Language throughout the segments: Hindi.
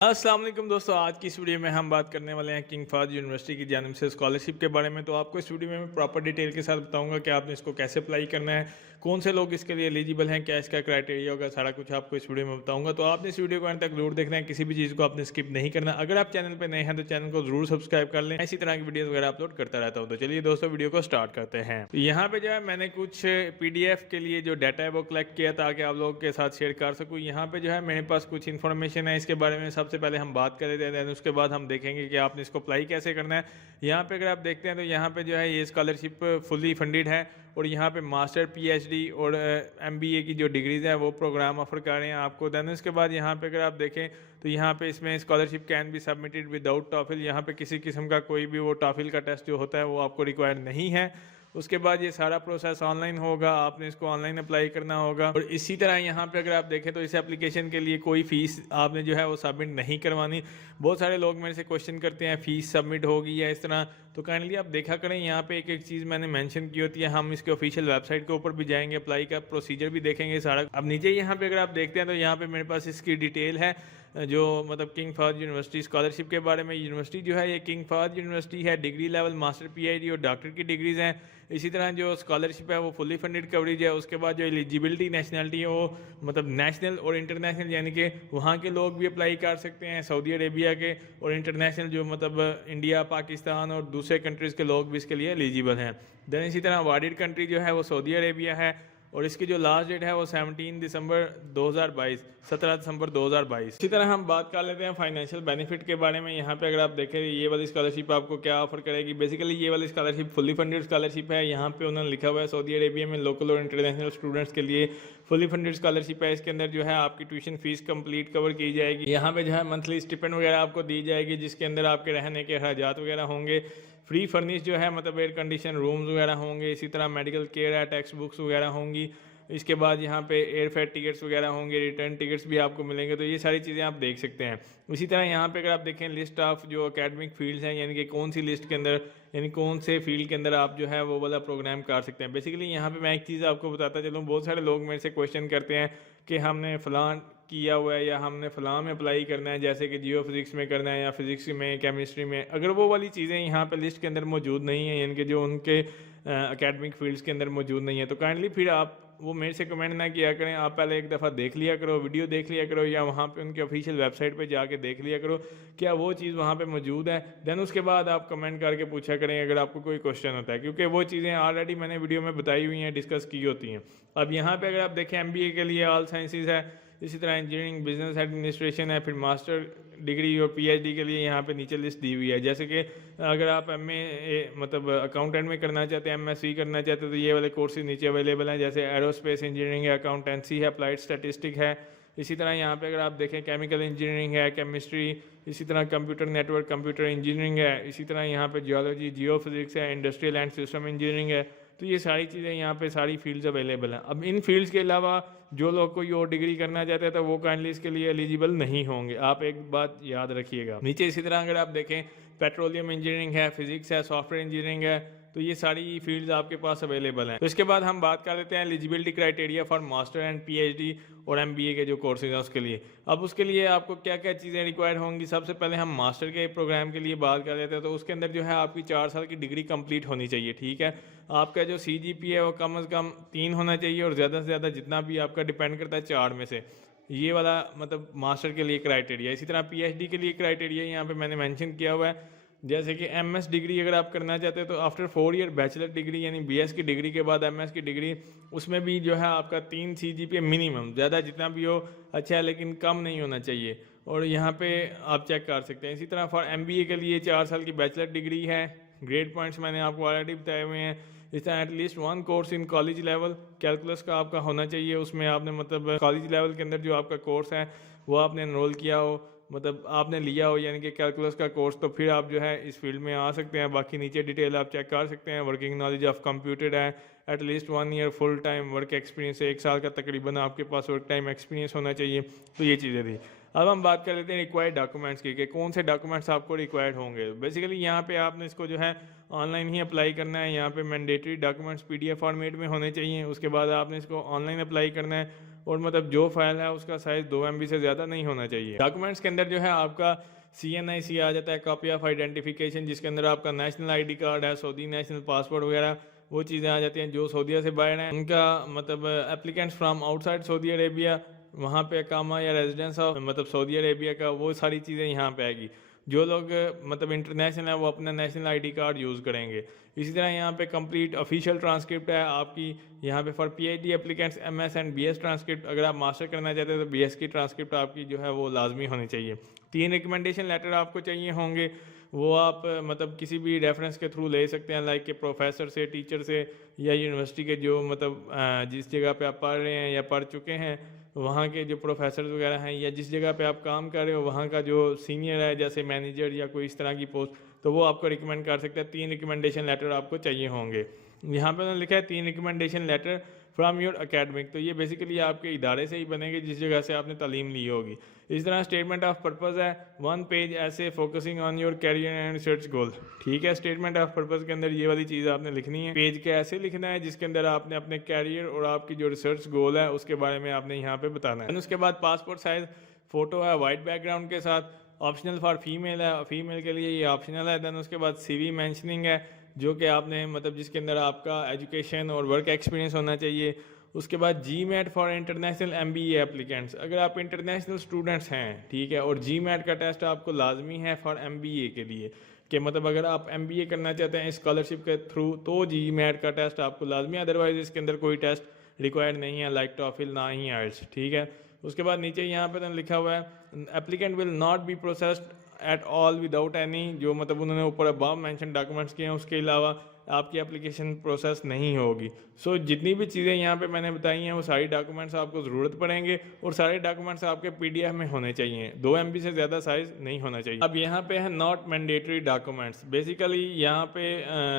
अस्सलाम वालेकुम दोस्तों, आज की इस वीडियो में हम बात करने वाले हैं किंग फहद यूनिवर्सिटी की जानिब से स्कॉलरशिप के बारे में। तो आपको इस वीडियो में मैं प्रॉपर डिटेल के साथ बताऊंगा कि आपने इसको कैसे अप्लाई करना है, कौन से लोग इसके लिए एलिजिबल हैं, क्या इसका क्राइटेरिया होगा, सारा कुछ आपको इस वीडियो में बताऊंगा। तो आपने इस वीडियो को अंत तक जरूर देखना है, किसी भी चीज़ को आपने स्किप नहीं करना। अगर आप चैनल पर नए हैं तो चैनल को जरूर सब्सक्राइब कर लें, इसी तरह की वीडियो वगैरह अपलोड करता रहता हूँ। तो चलिए दोस्तों, वीडियो को स्टार्ट करते हैं। तो यहाँ पे जो है मैंने कुछ PDF के लिए जो डाटा है वो कलेक्ट किया ताकि आप लोगों के साथ शेयर कर सकूँ। यहाँ पे जो है मेरे पास कुछ इन्फॉर्मेशन है इसके बारे में। सबसे पहले हम बात कर लेते हैं, उसके बाद हम देखेंगे कि आपने इसको अप्लाई कैसे करना है। यहाँ पे अगर आप देखते हैं तो यहाँ पे जो है ये स्कॉलरशिप फुली फंडेड है और यहाँ पे मास्टर PhD और MBA की जो डिग्रीज है वो प्रोग्राम ऑफर कर रहे हैं आपको। देन उसके बाद यहाँ पे अगर आप देखें तो यहाँ पे इसमें scholarship can be submitted without TOEFL. यहाँ पे किसी किस्म का कोई भी वो टॉफिल का टेस्ट जो होता है वो आपको रिक्वायर्ड नहीं है। उसके बाद ये सारा प्रोसेस ऑनलाइन होगा, आपने इसको ऑनलाइन अप्लाई करना होगा। और इसी तरह यहाँ पे अगर आप देखें तो इस एप्लीकेशन के लिए कोई फीस आपने जो है वो सबमिट नहीं करवानी। बहुत सारे लोग मेरे से क्वेश्चन करते हैं फीस सबमिट होगी या इस तरह, तो काइंडली आप देखा करें यहाँ पे एक एक चीज़ मैंने मेंशन की होती है। हम इसके ऑफिशियल वेबसाइट के ऊपर भी जाएंगे, अप्लाई का प्रोसीजर भी देखेंगे सारा। अब नीचे यहाँ पे अगर आप देखते हैं तो यहाँ पे मेरे पास इसकी डिटेल है, जो मतलब किंग फहद यूनिवर्सिटी स्कॉलरशिप के बारे में। यूनिवर्सिटी जो है ये किंग फहद यूनिवर्सिटी है, डिग्री लेवल मास्टर PhD और डॉक्टर की डिग्रीज हैं। इसी तरह जो स्कॉलरशिप है वो फुली फंडेड कवरेज है। उसके बाद जो एलिजिबिलिटी नेशनलिटी है वो मतलब नेशनल और इंटरनेशनल, यानी कि वहाँ के लोग भी अप्लाई कर सकते हैं, सऊदी अरेबिया के, और इंटरनेशनल जो मतलब इंडिया, पाकिस्तान और दूसरे कंट्रीज़ के लोग भी इसके लिए एलिजिबल हैं। देन इसी तरह अवार्डेड कंट्री जो है वो सऊदी अरेबिया है और इसकी जो लास्ट डेट है वो 17 दिसंबर 2022, 17 दिसंबर 2022। इसी तरह हम बात कर लेते हैं फाइनेंशियल बेनिफिट के बारे में। यहाँ पे अगर आप देखें ये वाली स्कॉलरशिप आपको क्या ऑफर करेगी। बेसिकली ये वाली स्कॉलरशिप फुली फंडेड स्कॉलरशिप है। यहाँ पे उन्होंने लिखा हुआ है सऊदी अरेबिया में लोकल और इंटरनेशनल स्टूडेंट्स के लिए फुली फंडेड स्कॉलरशिप है। इसके अंदर जो है आपकी ट्यूशन फीस कंप्लीट कवर की जाएगी। यहाँ पे जो है मंथली स्टिपेंड वगैरह आपको दी जाएगी, जिसके अंदर आपके रहने के अखराजात वगैरह होंगे। फ्री फर्निश जो है मतलब एयर कंडीशन रूम्स वगैरह होंगे। इसी तरह मेडिकल केयर है, टेक्स्ट बुक्स वगैरह होंगी। इसके बाद यहाँ पे एयरफेयर टिकट्स वगैरह होंगे, रिटर्न टिकट्स भी आपको मिलेंगे। तो ये सारी चीज़ें आप देख सकते हैं। इसी तरह यहाँ पे अगर आप देखें लिस्ट ऑफ जो एकेडमिक फील्ड्स हैं, यानी कि कौन सी लिस्ट के अंदर, यानी कौन से फील्ड के अंदर आप जो है वो वाला प्रोग्राम कर सकते हैं। बेसिकली यहाँ पे मैं एक चीज़ आपको बताता चलूँ, बहुत सारे लोग मेरे से क्वेश्चन करते हैं कि हमने फ़लाँ किया हुआ है या हमने फ़लाँ में अप्लाई करना है, जैसे कि जियो फिज़िक्स में करना है या फिज़िक्स में, केमिस्ट्री में। अगर वो वाली चीज़ें यहाँ पे लिस्ट के अंदर मौजूद नहीं है, यानी कि जो उनके एकेडमिक फील्ड्स के अंदर मौजूद नहीं है, तो काइंडली फिर आप वो मेरे से कमेंट ना किया करें। आप पहले एक दफ़ा देख लिया करो, वीडियो देख लिया करो, या वहाँ पे उनके ऑफिशियल वेबसाइट पे जाके देख लिया करो क्या वो चीज़ वहाँ पे मौजूद है। देन उसके बाद आप कमेंट करके पूछा करें अगर आपको कोई क्वेश्चन होता है, क्योंकि वो चीज़ें ऑलरेडी मैंने वीडियो में बताई हुई हैं, डिस्कस की होती हैं। अब यहाँ पर अगर आप देखें MBA के लिए ऑल साइंसेज है, इसी तरह इंजीनियरिंग, बिजनेस एडमिनिस्ट्रेशन है, फिर मास्टर डिग्री और PhD के लिए यहाँ पे नीचे लिस्ट दी हुई है। जैसे कि अगर आप MA मतलब अकाउंटेंट में करना चाहते हैं, MSc करना चाहते हैं, तो ये वाले कोर्सेज नीचे अवेलेबल हैं, जैसे एरोस्पेस इंजीनियरिंग है, अकाउंटेंसी है, अप्लाइड स्टैटिस्टिक है। इसी तरह यहाँ पे अगर आप देखें केमिकल इंजीनियरिंग है, केमिस्ट्री, इसी तरह कंप्यूटर नेटवर्क, कंप्यूटर इंजीनियरिंग है। इसी तरह यहाँ पे जियोलॉजी, जियो फिजिक्स है, इंडस्ट्रियल एंड सिस्टम इंजीनियरिंग है। तो ये सारी चीज़ें यहाँ पे सारी फील्ड्स अवेलेबल हैं। अब इन फील्ड्स के अलावा जो लोग कोई और डिग्री करना चाहते हैं तो वो काइंडली इसके लिए एलिजिबल नहीं होंगे, आप एक बात याद रखिएगा। नीचे इसी तरह अगर आप देखें पेट्रोलियम इंजीनियरिंग है, फिजिक्स है, सॉफ्टवेयर इंजीनियरिंग है, तो ये सारी फील्ड्स आपके पास अवेलेबल हैं। तो इसके बाद हम बात कर लेते हैं eligibility criteria for master and PhD और MBA के जो कोर्सेज हैं उसके लिए। अब उसके लिए आपको क्या क्या चीज़ें रिक्वायर्ड होंगी। सबसे पहले हम मास्टर के प्रोग्राम के लिए बात कर लेते हैं, तो उसके अंदर जो है आपकी 4 साल की डिग्री कंप्लीट होनी चाहिए, ठीक है। आपका जो CGPA है वो कम से कम 3 होना चाहिए और ज़्यादा से ज़्यादा जितना भी आपका डिपेंड करता है 4 में से। ये वाला मतलब मास्टर के लिए क्राइटेरिया। इसी तरह PhD के लिए क्राइटेरिया यहाँ पे मैंने मेंशन किया हुआ है। जैसे कि MS डिग्री अगर आप करना चाहते हैं तो आफ्टर 4 ईयर बैचलर डिग्री यानी BS की डिग्री के बाद MS की डिग्री, उसमें भी जो है आपका 3 CGPA मिनिमम, ज़्यादा जितना भी हो अच्छा है लेकिन कम नहीं होना चाहिए, और यहाँ पे आप चेक कर सकते हैं। इसी तरह फॉर MBA के लिए 4 साल की बैचलर डिग्री है। ग्रेड पॉइंट्स मैंने आपको ऑलरेडी बताए हुए हैं। इस तरह at least 1 course in college level calculus का आपका होना चाहिए। उसमें आपने मतलब कॉलेज लेवल के अंदर जो आपका कोर्स है वो आपने एनरोल किया हो, मतलब आपने लिया हो, यानी कि कैलकुलस का कोर्स, तो फिर आप जो है इस फील्ड में आ सकते हैं। बाकी नीचे डिटेल आप चेक कर सकते हैं। वर्किंग नॉलेज ऑफ कंप्यूटर है, at least 1 year full time work experience है, 1 साल का तकरीबन आपके पास वर्क टाइम एक्सपीरियंस होना चाहिए। तो ये चीज़ें थी। अब हम बात कर लेते हैं रिक्वायर्ड डॉक्यूमेंट्स की, कि कौन से डॉक्यूमेंट्स आपको रिक्वायर्ड होंगे। बेसिकली यहाँ पे आपने इसको जो है ऑनलाइन ही अप्लाई करना है। यहाँ पे मैंडेटरी डॉक्यूमेंट्स PDF फॉर्मेट में होने चाहिए। उसके बाद आपने इसको ऑनलाइन अप्लाई करना है और मतलब जो फाइल है उसका साइज़ 2 MB से ज़्यादा नहीं होना चाहिए। डॉक्यूमेंट्स के अंदर जो है आपका CNIC आ जाता है, कॉपी ऑफ आइडेंटिफिकेशन, जिसके अंदर आपका नेशनल ID कार्ड है, सऊदी नेशनल पासपोर्ट वगैरह वो चीज़ें आ जाती हैं। जो सऊदीया से बाहर हैं उनका मतलब applicants from outside Saudi Arabia, वहाँ पे अकामा या रेजिडेंस ऑफ मतलब सऊदी अरेबिया का, वो सारी चीज़ें यहाँ पे आएगी। जो लोग मतलब इंटरनेशनल है वो अपना नेशनल ID कार्ड यूज़ करेंगे। इसी तरह यहाँ पे कंप्लीट ऑफिशियल ट्रांसक्रिप्ट है आपकी यहाँ पे for PhD applicants MS and BS transcript. अगर आप मास्टर करना चाहते हैं तो BS की ट्रांसक्रिप्ट आपकी जो है वो लाजमी होनी चाहिए। 3 रिकमेंडेशन लेटर आपको चाहिए होंगे, वो आप मतलब किसी भी रेफरेंस के थ्रू ले सकते हैं, लाइक के प्रोफेसर से, टीचर से, या यूनिवर्सिटी के जो मतलब जिस जगह पे आप पढ़ रहे हैं या पढ़ चुके हैं वहाँ के जो प्रोफेसर वगैरह हैं, या जिस जगह पे आप काम कर रहे हो वहाँ का जो सीनियर है जैसे मैनेजर या कोई इस तरह की पोस्ट, तो वो आपको रिकमेंड कर सकते हैं। 3 रिकमेंडेशन लेटर आपको चाहिए होंगे। यहाँ पे उन्होंने लिखा है 3 recommendation letter from your academic, तो ये बेसिकली आपके इदारे से ही बनेंगे जिस जगह से आपने तालीम ली होगी। इस तरह स्टेटमेंट ऑफ पर्पज़ है 1 पेज ऐसे focusing on your career and research goal. ठीक है, स्टेटमेंट ऑफ पर्पज़ के अंदर ये वाली चीज़ आपने लिखनी है। पेज के ऐसे लिखना है जिसके अंदर आपने अपने कैरियर और आपकी जो रिसर्च गोल है उसके बारे में आपने यहाँ पे बताना है। उसके बाद पासपोर्ट साइज फ़ोटो है वाइट बैकग्राउंड के साथ, ऑप्शनल फॉर फीमेल है, फीमेल के लिए ये ऑप्शनल है। दैन उसके बाद CV मेंशनिंग है जो कि आपने मतलब जिसके अंदर आपका एजुकेशन और वर्क एक्सपीरियंस होना चाहिए। उसके बाद GMAT for international MBA applicants, अगर आप इंटरनेशनल स्टूडेंट्स हैं, ठीक है, और GMAT का टेस्ट आपको लाजमी है फॉर MBA के लिए, कि मतलब अगर आप MBA करना चाहते हैं स्कॉलरशिप के थ्रू तो GMAT का टेस्ट आपको लाजमी है, अदरवाइज इसके अंदर कोई टेस्ट रिक्वायर्ड नहीं है, लाइक टॉफिल ना ही IELTS। ठीक है, उसके बाद नीचे यहाँ पे तो लिखा हुआ है applicant will not be processed at all without any, जो मतलब उन्होंने ऊपर अबव मेंशन डॉक्यूमेंट्स किए हैं उसके अलावा आपकी एप्लीकेशन प्रोसेस नहीं होगी। सो जितनी भी चीज़ें यहाँ पे मैंने बताई हैं वो सारी डॉक्यूमेंट्स आपको ज़रूरत पड़ेंगे और सारे डॉक्यूमेंट्स आपके PDF में होने चाहिए, 2 MB से ज़्यादा साइज़ नहीं होना चाहिए। अब यहाँ पे है नॉट मैंडेटरी डॉक्यूमेंट्स, बेसिकली यहाँ पे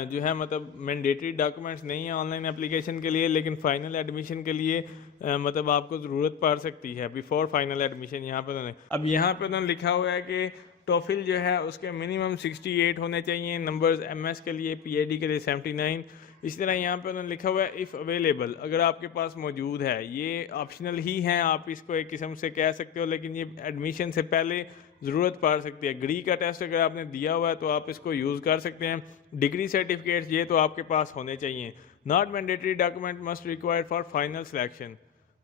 जो है मतलब मैंडेटरी डॉक्यूमेंट्स नहीं है ऑनलाइन एप्लीकेशन के लिए, लेकिन फाइनल एडमिशन के लिए मतलब आपको ज़रूरत पड़ सकती है बिफोर फाइनल एडमिशन। यहाँ पर उन्होंने अब यहाँ पर उन्होंने लिखा हुआ है कि टॉफिल जो है उसके मिनिमम 68 होने चाहिए, नंबर्स MS के लिए, PhD के लिए 79। इस तरह यहाँ पे उन्होंने लिखा हुआ है इफ़ अवेलेबल, अगर आपके पास मौजूद है, ये ऑप्शनल ही हैं, आप इसको एक किस्म से कह सकते हो, लेकिन ये एडमिशन से पहले ज़रूरत पड़ सकती है। ग्री का टेस्ट अगर आपने दिया हुआ है तो आप इसको यूज़ कर सकते हैं। डिग्री सर्टिफिकेट्स ये तो आपके पास होने चाहिए। Not mandatory document must required for final selection,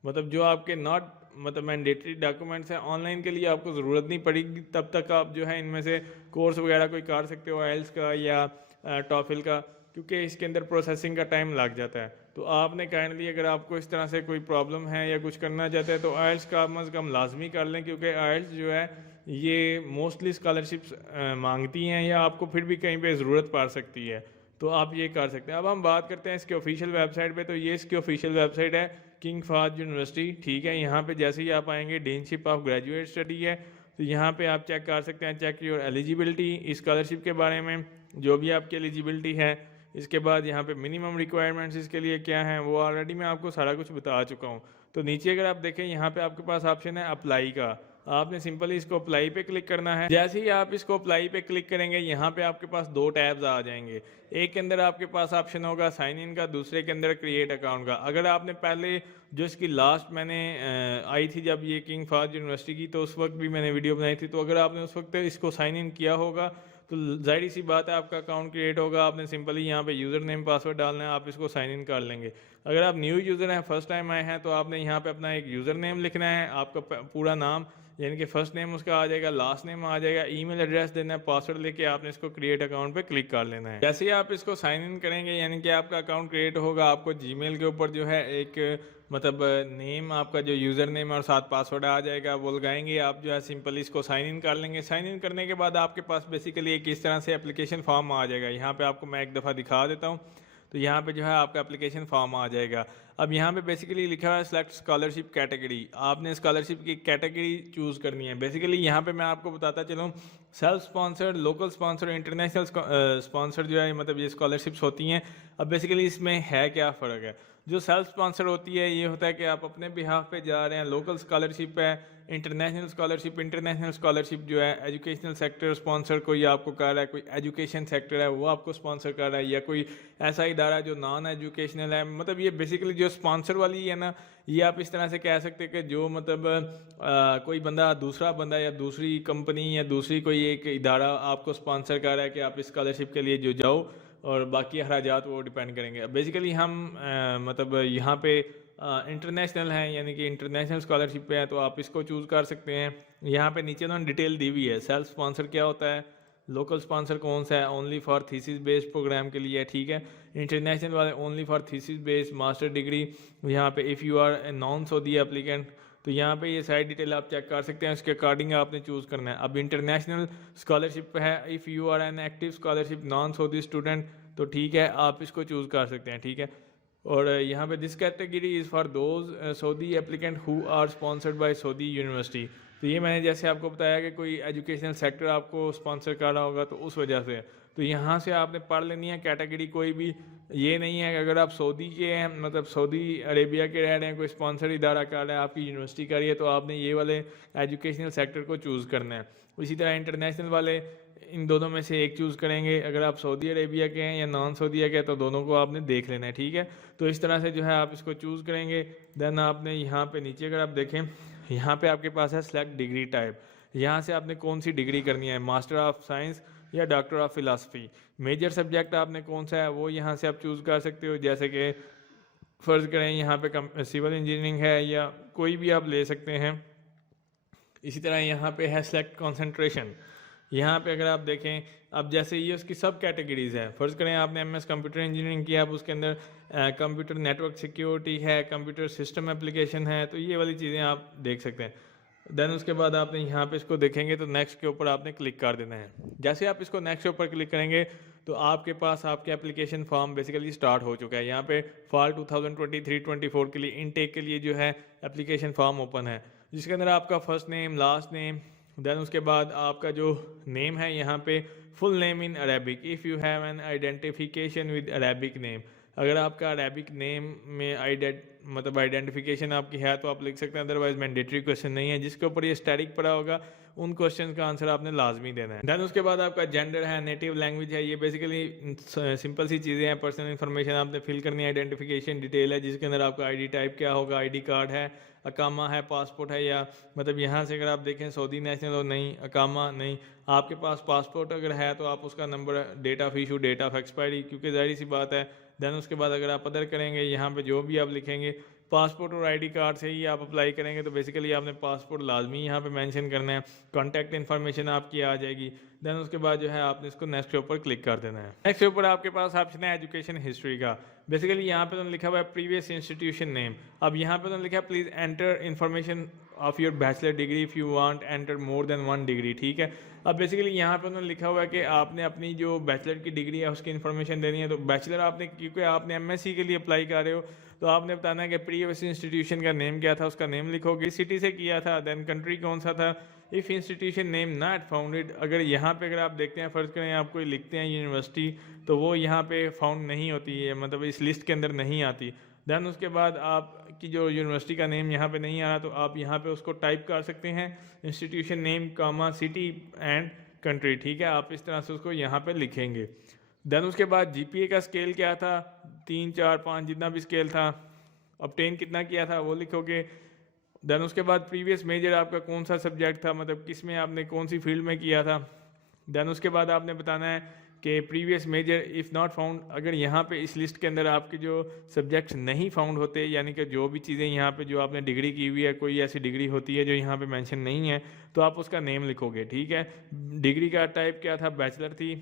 मतलब जो आपके नॉट मतलब मैंडेटरी डॉक्यूमेंट्स हैं ऑनलाइन के लिए आपको ज़रूरत नहीं पड़ेगी, तब तक आप जो है इनमें से कोर्स वगैरह कोई कर सकते हो IELTS का या टॉफिल का, क्योंकि इसके अंदर प्रोसेसिंग का टाइम लग जाता है। तो आपने काइंडली अगर आपको इस तरह से कोई प्रॉब्लम है या कुछ करना चाहते हैं तो IELTS का कम अज़ कम लाजमी कर लें, क्योंकि IELTS जो है ये मोस्टली स्कॉलरशिप्स मांगती हैं या आपको फिर भी कहीं पर ज़रूरत पड़ सकती है, तो आप ये कर सकते हैं। अब हम बात करते हैं इसके ऑफिशियल वेबसाइट पे, तो ये इसकी ऑफिशियल वेबसाइट है किंग फाहद यूनिवर्सिटी। ठीक है, यहाँ पे जैसे ही आप आएंगे डीनशिप ऑफ ग्रेजुएट स्टडी है, तो यहाँ पे आप चेक कर सकते हैं, चेक योर एलिजिबिलिटी, इस स्कॉलरशिप के बारे में जो भी आपकी एलिजिबिलिटी है। इसके बाद यहाँ पे मिनिमम रिक्वायरमेंट्स इसके लिए क्या हैं वो ऑलरेडी मैं आपको सारा कुछ बता चुका हूँ। तो नीचे अगर आप देखें यहाँ पे आपके पास ऑप्शन है अप्लाई का, आपने सिंपली इसको अप्लाई पे क्लिक करना है। जैसे ही आप इसको अप्लाई पे क्लिक करेंगे यहाँ पे आपके पास 2 टैब्स आ जाएंगे, एक के अंदर आपके पास ऑप्शन होगा साइन इन का, दूसरे के अंदर क्रिएट अकाउंट का। अगर आपने पहले जो इसकी लास्ट मैंने आई थी जब ये किंग फाहद यूनिवर्सिटी की, तो उस वक्त भी मैंने वीडियो बनाई थी, तो अगर आपने उस वक्त इसको साइन इन किया होगा तो जाहिर सी बात है आपका अकाउंट क्रिएट होगा। आपने सिंपली यहाँ पे यूज़र नेम पासवर्ड डालना है, आप इसको साइन इन कर लेंगे। अगर आप न्यू यूज़र हैं, फर्स्ट टाइम आए हैं, तो आपने यहाँ पे अपना एक यूज़र नेम लिखना है, आपका पूरा नाम यानी कि फर्स्ट नेम उसका आ जाएगा, लास्ट नेम आ जाएगा, ईमेल एड्रेस देना है, पासवर्ड लेके आपने इसको क्रिएट अकाउंट पे क्लिक कर लेना है। जैसे ही आप इसको साइन इन करेंगे यानी कि आपका अकाउंट क्रिएट होगा, आपको जीमेल के ऊपर जो है एक मतलब नेम आपका जो यूज़र नेम और साथ पासवर्ड आ जाएगा, वो लगाएंगे। आप जो है सिंपली इसको साइन इन कर लेंगे। साइन इन करने के बाद आपके पास बेसिकली एक इस तरह से एप्लीकेशन फॉर्म आ जाएगा। यहाँ पे आपको मैं एक दफ़ा दिखा देता हूँ। तो यहाँ पे जो है आपका एप्लीकेशन फॉर्म आ जाएगा। अब यहाँ पे बेसिकली लिखा हुआ है सिलेक्ट स्कॉलरशिप कैटेगरी, आपने स्कॉलरशिप की कैटेगरी चूज़ करनी है। बेसिकली यहाँ पे मैं आपको बताता चलूँ, self sponsored, local sponsor, international sponsor जो है मतलब ये स्कॉलरशिप्स होती हैं। अब बेसिकली इसमें है क्या फ़र्क है? जो सेल्फ स्पॉन्सर होती है ये होता है कि आप अपने बिहाफ पे जा रहे हैं, लोकल स्कॉलरशिप है। इंटरनेशनल स्कॉलरशिप जो है एजुकेशनल सेक्टर स्पॉन्सर कोई आपको कर रहा है, कोई एजुकेशन सेक्टर है वो आपको स्पॉन्सर कर रहा है, या कोई ऐसा इदारा जो नॉन एजुकेशनल है। मतलब ये बेसिकली जो जो स्पॉन्सर वाली है ना, ये आप इस तरह से कह सकते हैं कि जो मतलब कोई बंदा, दूसरा बंदा या दूसरी कंपनी या दूसरी कोई एक इदारा आपको स्पॉन्सर कर रहा है कि आप इस स्कॉलरशिप के लिए जो जाओ, और बाकी अखराजात वो डिपेंड करेंगे। बेसिकली हम मतलब यहाँ पे इंटरनेशनल हैं, यानी कि इंटरनेशनल स्कॉलरशिप पे है, तो आप इसको चूज़ कर सकते हैं। यहाँ पे नीचे उन्होंने डिटेल दी हुई है। सेल्फ स्पॉन्सर क्या होता है, लोकल स्पॉन्सर कौन सा है, only for thesis based program के लिए है, ठीक है। इंटरनेशनल वाले only for thesis based master degree. यहाँ पे if you are a non Saudi applicant, तो यहाँ पे ये सारी डिटेल आप चेक कर सकते हैं, उसके अकॉर्डिंग आपने चूज़ करना है। अब इंटरनेशनल स्कॉलरशिप है, if you are an active scholarship non Saudi student, तो ठीक है, आप इसको चूज़ कर सकते हैं, ठीक है। और यहाँ पे this category is for those Saudi applicant who are sponsored by Saudi university. तो ये मैंने जैसे आपको बताया कि कोई एजुकेशनल सेक्टर आपको स्पॉन्सर कर रहा होगा, तो उस वजह से। तो यहाँ से आपने पढ़ लेनी है कैटेगरी कोई भी। ये नहीं है कि अगर आप सऊदी के हैं, मतलब सऊदी अरेबिया के रह रहे हैं, कोई स्पॉन्सर इदारा कर रहा है, आपकी यूनिवर्सिटी कर रही है, तो आपने ये वाले एजुकेशनल सेक्टर को चूज़ करना है। इसी तरह इंटरनेशनल वाले इन दोनों में से एक चूज़ करेंगे। अगर आप सऊदी अरेबिया के हैं या नॉन सऊदीया के हैं, तो दोनों को आपने देख लेना है, ठीक है। तो इस तरह से जो है आप इसको चूज़ करेंगे। देन आपने यहाँ पे नीचे अगर आप देखें, यहाँ पे आपके पास है सेलेक्ट डिग्री टाइप। यहाँ से आपने कौन सी डिग्री करनी है, मास्टर ऑफ साइंस या doctor of philosophy. Major subject आपने कौन सा है वो यहाँ से आप चूज़ कर सकते हो। जैसे कि फ़र्ज़ करें यहाँ पे सिविल इंजीनियरिंग है, या कोई भी आप ले सकते हैं। इसी तरह यहाँ पे है सेलेक्ट कंसंट्रेशन। यहाँ पे अगर आप देखें, अब जैसे ये उसकी सब कैटेगरीज़ है। फ़र्ज़ करें आपने एमएस कंप्यूटर इंजीनियरिंग किया, अब उसके अंदर कंप्यूटर नेटवर्क सिक्योरिटी है, कंप्यूटर सिस्टम एप्लीकेशन है, तो ये वाली चीज़ें आप देख सकते हैं। देन उसके बाद आपने यहाँ पे इसको देखेंगे तो नेक्स्ट के ऊपर आपने क्लिक कर देना है। जैसे आप इसको नेक्स्ट के ऊपर क्लिक करेंगे तो आपके पास आपके एप्लीकेशन फॉर्म बेसिकली स्टार्ट हो चुका है। यहाँ पे फॉल 2023-24 के लिए इनटेक के लिए जो है एप्लीकेशन फॉर्म ओपन है, जिसके अंदर आपका first name, last name, then उसके बाद आपका जो नेम है यहाँ पे full name in Arabic, if you have an identification with Arabic name. अगर आपका अरेबिक नेम में मतलब आइडेंटिफिकेशन आपकी है तो आप लिख सकते हैं, अदरवाइज मैंडेटरी क्वेश्चन नहीं है। जिसके ऊपर ये स्टैटिक पड़ा होगा उन क्वेश्चन का आंसर आपने लाजमी देना है। देन उसके बाद आपका जेंडर है, नेटिव लैंग्वेज है, ये बेसिकली सिंपल सी चीज़ें हैं। पर्सनल इन्फॉर्मेशन आपने फिल करनी है, आइडेंटिफिकेशन डिटेल है, जिसके अंदर आपका आईडी टाइप क्या होगा, आईडी कार्ड है, अकामा है, पासपोर्ट है, या मतलब यहाँ से अगर आप देखें सऊदी नेशनल हो, नहीं अकामा नहीं, आपके पास पासपोर्ट अगर है तो आप उसका number, date of issue, date of expiry, क्योंकि जाहिर सी बात है। देन उसके बाद अगर आप अदर करेंगे, यहाँ पे जो भी आप लिखेंगे पासपोर्ट और आईडी कार्ड से ही आप अप्लाई करेंगे, तो बेसिकली आपने पासपोर्ट लाजमी यहाँ पे मेंशन करना है। कॉन्टैक्ट इन्फॉर्मेशन आपकी आ जाएगी। देन उसके बाद जो है आपने इसको नेक्स्ट के ऊपर क्लिक कर देना है। नेक्स्ट के ऊपर आपके पास ऑप्शन है एजुकेशन हिस्ट्री का। बेसिकली यहाँ पे उन्होंने लिखा हुआ है प्रीवियस इंस्टीट्यूशन नेम। अब यहाँ पे उन्होंने लिखा है please enter information of your bachelor degree if you want enter more than 1 degree, ठीक है। अब बेसिकली यहाँ पे उन्होंने लिखा हुआ है कि आपने अपनी जो बैचलर की डिग्री है उसकी इन्फॉर्मेशन देनी है। तो बैचलर आपने, क्योंकि आपने एमएससी के लिए अप्लाई कर रहे हो, तो आपने बताना है कि प्रीवियस इंस्टीट्यूशन का नेम क्या था, उसका नेम लिखोगे, सिटी से किया था, देन कंट्री कौन सा था, if institution name not founded. अगर यहाँ पे अगर आप देखते हैं, फ़र्ज़ करें आप कोई लिखते हैं यूनिवर्सिटी, तो वो यहाँ पे फाउंड नहीं होती है, मतलब इस लिस्ट के अंदर नहीं आती। देन उसके बाद आपकी जो यूनिवर्सिटी का नेम यहाँ पे नहीं आ रहा, तो आप यहाँ पे उसको टाइप कर सकते हैं, institution name comma city and country, ठीक है। आप इस तरह से उसको यहाँ पे लिखेंगे। देन उसके बाद जीपीए का स्केल क्या था, 3, 4, 5 जितना भी स्केल था, ऑब्टेन कितना किया था वो लिखोगे। देन उसके बाद प्रीवियस मेजर आपका कौन सा सब्जेक्ट था, मतलब किस में आपने कौन सी फील्ड में किया था। देन उसके बाद आपने बताना है कि previous major if not found, अगर यहाँ पे इस लिस्ट के अंदर आपके जो सब्जेक्ट्स नहीं फाउंड होते, यानी कि जो भी चीज़ें यहाँ पे जो आपने डिग्री की हुई है, कोई ऐसी डिग्री होती है जो यहाँ पे मेंशन नहीं है, तो आप उसका नेम लिखोगे, ठीक है। डिग्री का टाइप क्या था, बैचलर थी,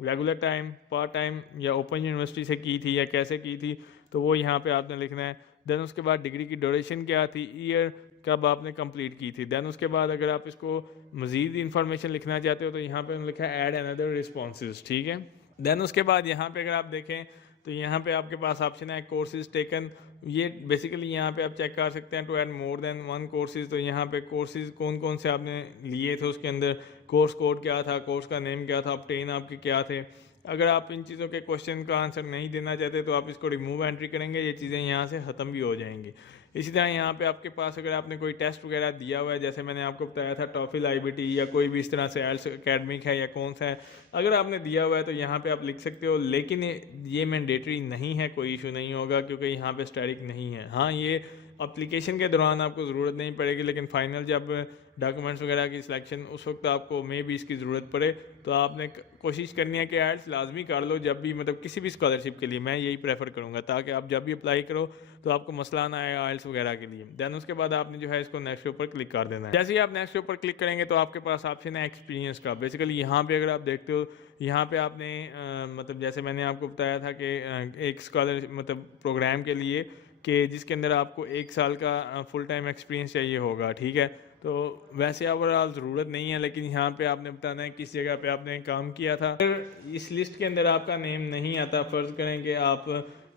रेगुलर टाइम, पार्ट टाइम, या ओपन यूनिवर्सिटी से की थी या कैसे की थी, तो वो यहाँ पे आपने लिखना है। देन उसके बाद डिग्री की ड्यूरेशन क्या थी, ईयर कब आपने कंप्लीट की थी। देन उसके बाद अगर आप इसको मज़ीद इंफॉर्मेशन लिखना चाहते हो तो यहाँ पे लिखा है ऐड अनदर रिस्पॉन्सेज, ठीक है। देन उसके बाद यहाँ पे अगर आप देखें तो यहाँ पे आपके पास ऑप्शन है कोर्सेज टेकन। ये बेसिकली यहाँ पे आप चेक कर सकते हैं to add more than 1 courses. तो यहाँ पे कोर्सेज कौन कौन से आपने लिए थे, उसके अंदर कोर्स कोड क्या था, कोर्स का नेम क्या था, ऑब्टेन आपके क्या थे। अगर आप इन चीज़ों के क्वेश्चन का आंसर नहीं देना चाहते तो आप इसको रिमूव एंट्री करेंगे, ये चीज़ें यहाँ से ख़त्म भी हो जाएंगी। इसी तरह यहाँ पे आपके पास अगर आपने कोई टेस्ट वगैरह दिया हुआ है, जैसे मैंने आपको बताया था टॉफिल IBT या कोई भी इस तरह से आइल्स एकेडमिक है या कौन सा है, अगर आपने दिया हुआ है तो यहाँ पे आप लिख सकते हो, लेकिन ये मैंडेटरी नहीं है, कोई इशू नहीं होगा क्योंकि यहाँ पे स्टैटिक नहीं है। हाँ, ये एप्लीकेशन के दौरान आपको ज़रूरत नहीं पड़ेगी, लेकिन फाइनल जब डॉक्यूमेंट्स वगैरह की सिलेक्शन उस वक्त आपको मे भी इसकी ज़रूरत पड़े, तो आपने कोशिश करनी है कि आइल्स लाजमी कर लो जब भी, मतलब किसी भी स्कॉलरशिप के लिए मैं यही प्रेफर करूँगा, ताकि आप जब भी अप्लाई करो तो आपको मसला ना आए आइल्स वगैरह के लिए। दैन उसके बाद आपने जो है इसको नेक्स्ट के ऊपर क्लिक कर देना है। जैसे ही आप नेक्स्ट के ऊपर क्लिक करेंगे तो आपके पास ऑप्शन है एक्सपीरियंस का। बेसिकली यहाँ पे अगर आप देखते हो, यहाँ पे आपने मतलब जैसे मैंने आपको बताया था कि एक स्कॉलर मतलब प्रोग्राम के लिए कि जिसके अंदर आपको 1 साल का फुल टाइम एक्सपीरियंस चाहिए होगा, ठीक है। तो वैसे ओवरऑल ज़रूरत नहीं है, लेकिन यहाँ पे आपने बताना है किस जगह पे आपने काम किया था। अगर इस लिस्ट के अंदर आपका नेम नहीं आता, फ़र्ज़ करें कि आप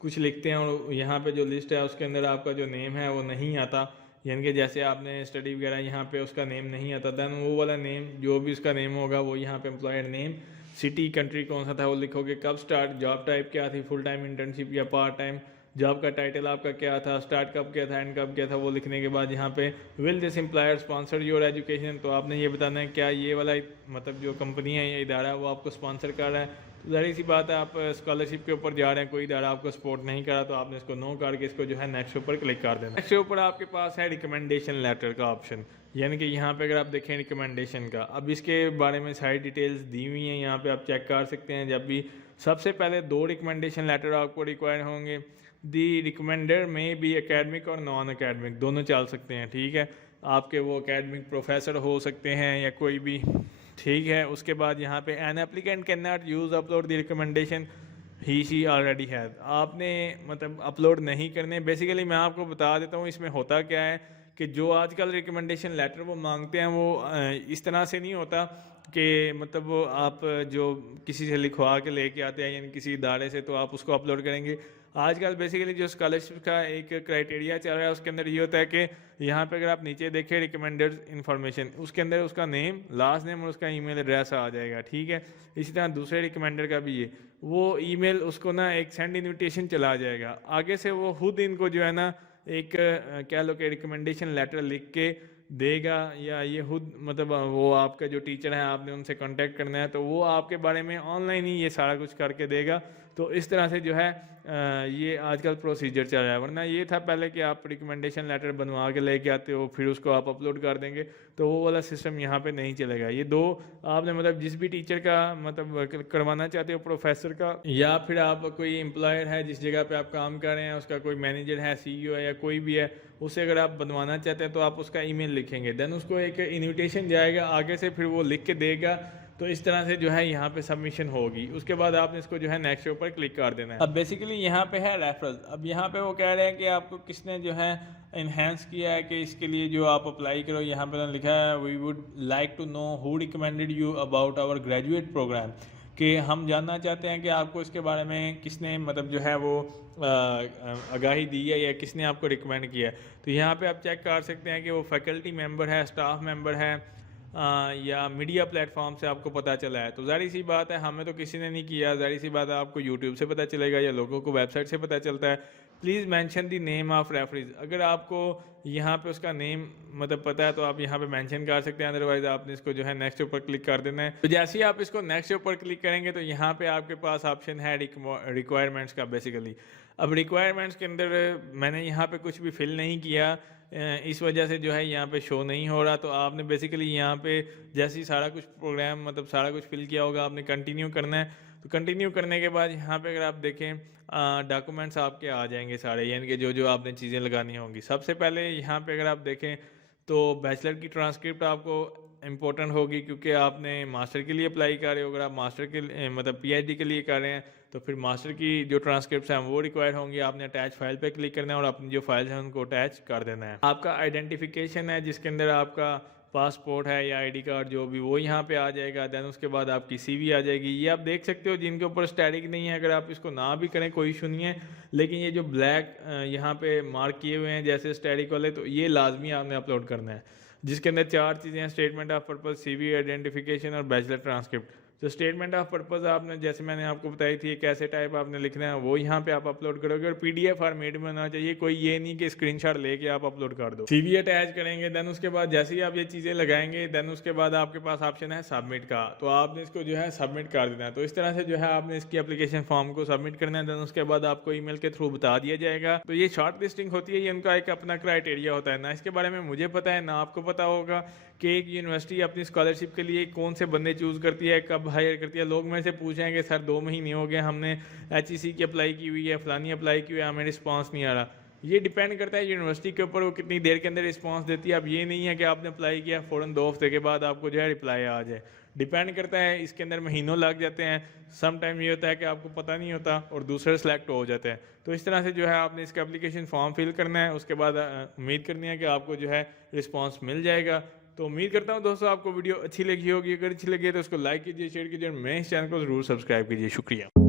कुछ लिखते हैं और यहाँ पे जो लिस्ट है उसके अंदर आपका जो नेम है वो नहीं आता, यानी कि जैसे आपने स्टडी वगैरह यहाँ पे उसका नेम नहीं आता, दैन वो वाला नेम जो भी उसका नेम होगा वो यहाँ पे एम्प्लॉयर नेम, सिटी, कंट्री कौन सा था वो लिखोगे, कब स्टार्ट, जॉब टाइप क्या थी, फुल टाइम इंटर्नशिप या पार्ट टाइम, जॉब का टाइटल आपका क्या था, स्टार्ट कब किया था, एंड कब किया था, वो लिखने के बाद यहाँ पे will this employer sponsor your education, तो आपने ये बताना है क्या ये वाला मतलब जो कंपनी है या इदारा है वो आपको स्पॉन्सर कर रहा है। तो ज़ाहिर सी बात है, आप स्कॉलरशिप के ऊपर जा रहे हैं, कोई इदारा आपको सपोर्ट नहीं करा, तो आपने इसको नो करके इसको जो है नेक्स्ट ऊपर क्लिक कर देना। नेक्स्ट के ऊपर आपके पास है रिकमेंडेशन लेटर का ऑप्शन, यानी कि यहाँ पे अगर आप देखें रिकमेंडेशन का, अब इसके बारे में सारी डिटेल्स दी हुई हैं, यहाँ पे आप चेक कर सकते हैं। जब भी सबसे पहले 2 रिकमेंडेशन लेटर आपको रिक्वायर होंगे। दी रिकमेंडर में भी एकेडमिक और नॉन एकेडमिक दोनों चल सकते हैं, ठीक है। आपके वो एकेडमिक प्रोफेसर हो सकते हैं या कोई भी, ठीक है। उसके बाद यहाँ पे an applicant can not use upload the recommendation he she already has, आपने मतलब अपलोड नहीं करने। बेसिकली मैं आपको बता देता हूँ इसमें होता क्या है कि जो आजकल रिकमेंडेशन लेटर वो मांगते हैं वो इस तरह से नहीं होता कि मतलब वो आप जो किसी से लिखवा के लेके आते हैं यानी किसी इदारे से, तो आप उसको अपलोड करेंगे। आजकल बेसिकली जो स्कॉलरशिप का एक क्राइटेरिया चल रहा है उसके अंदर ये होता है कि यहाँ पे अगर आप नीचे देखें रिकमेंडेड इन्फॉर्मेशन, उसके अंदर उसका नेम, लास्ट नेम और उसका ईमेल एड्रेस आ जाएगा, ठीक है। इसी तरह दूसरे रिकमेंडर का भी ये वो ईमेल उसको ना एक सेंड इन्विटेशन चला जाएगा, आगे से वो खुद इनको जो है ना एक कह लो कि रिकमेंडेशन लेटर लिख के देगा, या ये खुद मतलब वो आपका जो टीचर है आपने उनसे कांटेक्ट करना है तो वो आपके बारे में ऑनलाइन ही ये सारा कुछ करके देगा। तो इस तरह से जो है ये आजकल प्रोसीजर चल रहा है, वरना ये था पहले कि आप रिकमेंडेशन लेटर बनवा के लेके आते हो फिर उसको आप अपलोड कर देंगे, तो वो वाला सिस्टम यहाँ पे नहीं चलेगा। ये 2 आपने मतलब जिस भी टीचर का मतलब करवाना चाहते हो, प्रोफेसर का, या फिर आप कोई एम्प्लॉयर है जिस जगह पे आप काम कर रहे हैं उसका कोई मैनेजर है, CEO है या कोई भी है, उसे अगर आप बनवाना चाहते हैं तो आप उसका ईमेल लिखेंगे, देन उसको एक इन्विटेशन जाएगा आगे से, फिर वो लिख के देगा। तो इस तरह से जो है यहाँ पे सबमिशन होगी। उसके बाद आपने इसको जो है नेक्स्ट के ऊपर क्लिक कर देना है। अब बेसिकली यहाँ पे है रेफरल। अब यहाँ पे वो कह रहे हैं कि आपको किसने जो है इन्हेंस किया है कि इसके लिए जो आप अप्लाई करो। यहाँ पे लिखा है we would like to know who recommended you about our graduate program, कि हम जानना चाहते हैं कि आपको इसके बारे में किसने मतलब जो है वो आगाही दी है या किसने आपको रिकमेंड किया है। तो यहाँ पे आप चेक कर सकते हैं कि वो फैकल्टी मेंबर है, स्टाफ मेंबर है या मीडिया प्लेटफॉर्म से आपको पता चला है। तो ज़ाहिर सी बात है हमें तो किसी ने नहीं किया, ज़ाहिर सी बात है आपको यूट्यूब से पता चलेगा या लोगों को वेबसाइट से पता चलता है। Please mention the name of referees, अगर आपको यहाँ पे उसका नेम मतलब पता है तो आप यहाँ पे मेंशन कर सकते हैं, अदरवाइज आपने इसको जो है नेक्स्ट ऊपर क्लिक कर देना है। तो जैसे ही आप इसको नेक्स्ट ऊपर क्लिक करेंगे तो यहाँ पे आपके पास ऑप्शन है रिक्वायरमेंट्स का। बेसिकली अब रिक्वायरमेंट्स के अंदर मैंने यहाँ पे कुछ भी फिल नहीं किया, इस वजह से जो है यहाँ पे शो नहीं हो रहा। तो आपने बेसिकली यहाँ पे जैसे ही सारा कुछ प्रोग्राम मतलब सारा कुछ फिल किया होगा आपने कंटिन्यू करना है। तो कंटिन्यू करने के बाद यहाँ पे अगर आप देखें डॉक्यूमेंट्स आपके आ जाएंगे सारे, यानी कि जो जो आपने चीज़ें लगानी होंगी। सबसे पहले यहाँ पे अगर आप देखें तो बैचलर की ट्रांसक्रिप्ट आपको इम्पोर्टेंट होगी, क्योंकि आपने मास्टर के लिए अप्लाई कर रहे हो। अगर आप मास्टर के मतलब PhD के लिए कर रहे हैं तो फिर मास्टर की जो ट्रांसक्रिप्ट हैं वो रिक्वायर होंगी। आपने अटैच फाइल पे क्लिक करना है और अपनी जो फाइल्स हैं उनको अटैच कर देना है। आपका आइडेंटिफिकेशन है जिसके अंदर आपका पासपोर्ट है या ID कार्ड जो भी, वो यहाँ पे आ जाएगा। देन उसके बाद आपकी CV आ जाएगी। ये आप देख सकते हो जिनके ऊपर स्टैटिक नहीं है, अगर आप इसको ना भी करें कोई इशू नहीं है, लेकिन ये जो ब्लैक यहाँ पे मार्क किए हुए हैं जैसे स्टैटिक वाले, तो ये लाजमी आपने अपलोड करना है, जिसके अंदर 4 चीज़ें हैं, statement of purpose, CV, identification और बैचलर ट्रांसक्रिप्ट। जो स्टेटमेंट ऑफ पर्पज़ आपने जैसे मैंने आपको बताई थी कैसे टाइप आपने लिखना है वो यहाँ पे आप अपलोड करोगे और PDF फॉर्मेट में होना चाहिए, कोई ये नहीं कि स्क्रीनशॉट लेके आप अपलोड कर दो। CV अटैच करेंगे, देन उसके बाद जैसे ही आप ये चीज़ें लगाएंगे देन उसके बाद आपके पास ऑप्शन है सबमिट का, तो आपने इसको जो है सबमिट कर देना है। तो इस तरह से जो है आपने इसकी एप्लीकेशन फॉर्म को सबमिट करना है, देन उसके बाद आपको ईमेल के थ्रू बता दिया जाएगा। तो ये शॉर्ट लिस्टिंग होती है, ये उनका एक अपना क्राइटेरिया होता है ना, इसके बारे में मुझे पता है ना आपको पता होगा कि एक यूनिवर्सिटी अपनी स्कॉलरशिप के लिए कौन से बंदे चूज़ करती है, कब हायर करती है। लोग मेरे से पूछेंगे सर 2 महीने हो गए हमने HEC की अप्लाई की हुई है, फलानी अप्लाई की हुई है, हमें रिस्पॉन्स नहीं आ रहा। ये डिपेंड करता है यूनिवर्सिटी के ऊपर, वो कितनी देर के अंदर रिस्पांस देती है। अब ये नहीं है कि आपने अप्लाई किया फ़ौरन 2 हफ्ते के बाद आपको जो है रिप्लाई आ जाए, डिपेंड करता है, इसके अंदर महीनों लग जाते हैं। सम टाइम ये होता है कि आपको पता नहीं होता और दूसरे सेलेक्ट हो जाते हैं। तो इस तरह से जो है आपने इसका एप्लीकेशन फॉर्म फिल करना है, उसके बाद उम्मीद करनी है कि आपको जो है रिस्पॉन्स मिल जाएगा। तो उम्मीद करता हूँ दोस्तों आपको वीडियो अच्छी लगी होगी, अगर अच्छी लगी है तो उसको लाइक कीजिए, शेयर कीजिए, मेरे इस चैनल को ज़रूर सब्सक्राइब कीजिए। शुक्रिया।